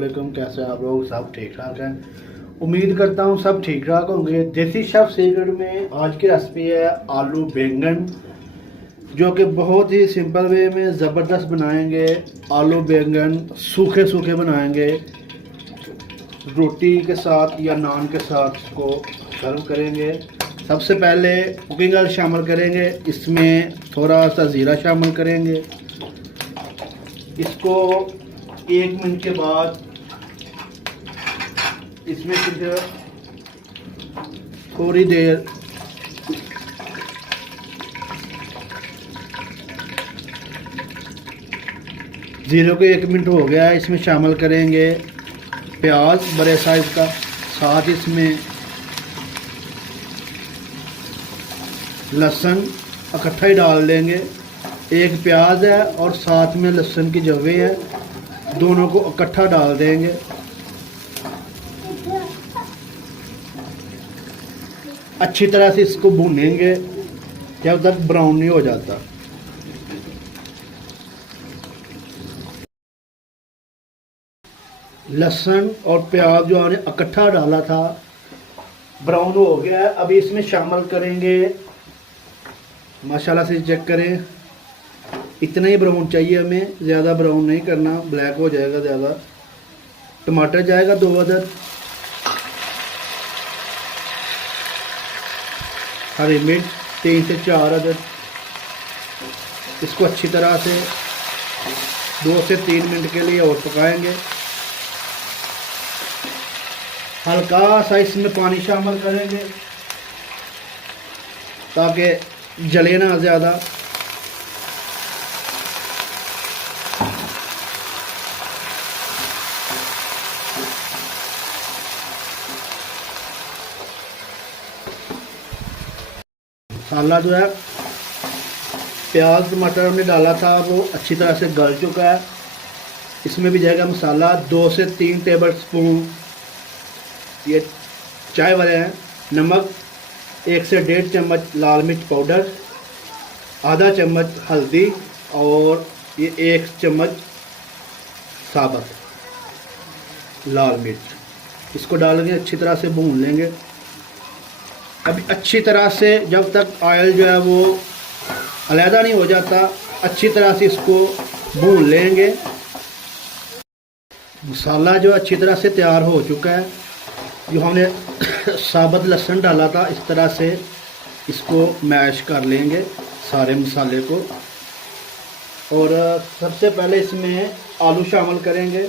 अस्सलामुअलैकुम। कैसे आप लोग? सब ठीक ठाक हैं। उम्मीद करता हूँ सब ठीक ठाक होंगे। देसी शेफ सीक्रेट में आज की रेसिपी है आलू बैंगन, जो कि बहुत ही सिंपल वे में ज़बरदस्त बनाएंगे। आलू बैंगन सूखे सूखे बनाएंगे, रोटी के साथ या नान के साथ इसको सर्व करेंगे। सबसे पहले कुकिंग ऑयल शामिल करेंगे, इसमें थोड़ा सा ज़ीरा शामिल करेंगे। इसको 1 मिनट के बाद इसमें फिर थोड़ी देर ज़ीरो को 1 मिनट हो गया है। इसमें शामिल करेंगे प्याज बड़े साइज़ का, साथ इसमें लहसुन इकट्ठा ही डाल देंगे। एक प्याज है और साथ में लहसुन की जवे है, दोनों को इकट्ठा डाल देंगे। अच्छी तरह से इसको भूनेंगे जब तक ब्राउन नहीं हो जाता। लहसुन और प्याज जो हमने इकट्ठा डाला था ब्राउन हो गया है। अभी इसमें शामिल करेंगे, माशाल्लाह से चेक करें, इतना ही ब्राउन चाहिए हमें, ज़्यादा ब्राउन नहीं करना, ब्लैक हो जाएगा ज़्यादा। टमाटर जाएगा 2 अदद, हरी मिर्च 3 से 4 अदद। इसको अच्छी तरह से 2 से 3 मिनट के लिए और पकाएंगे। हल्का सा इसमें पानी शामिल करेंगे ताकि जले ना ज़्यादा। मसाला जो है, प्याज टमाटर हमने डाला था वो अच्छी तरह से गल चुका है। इसमें भी जाएगा मसाला 2 से 3 टेबल स्पून ये चाय वाले हैं। नमक 1 से 1.5 चम्मच लाल मिर्च पाउडर, आधा चम्मच हल्दी और ये 1 चम्मच साबुत लाल मिर्च। इसको डाल के अच्छी तरह से भून लेंगे। अभी अच्छी तरह से जब तक ऑयल जो है वो अलहदा नहीं हो जाता, अच्छी तरह से इसको भून लेंगे। मसाला जो अच्छी तरह से तैयार हो चुका है। जो हमने साबुत लहसुन डाला था, इस तरह से इसको मैश कर लेंगे सारे मसाले को। और सबसे पहले इसमें आलू शामिल करेंगे।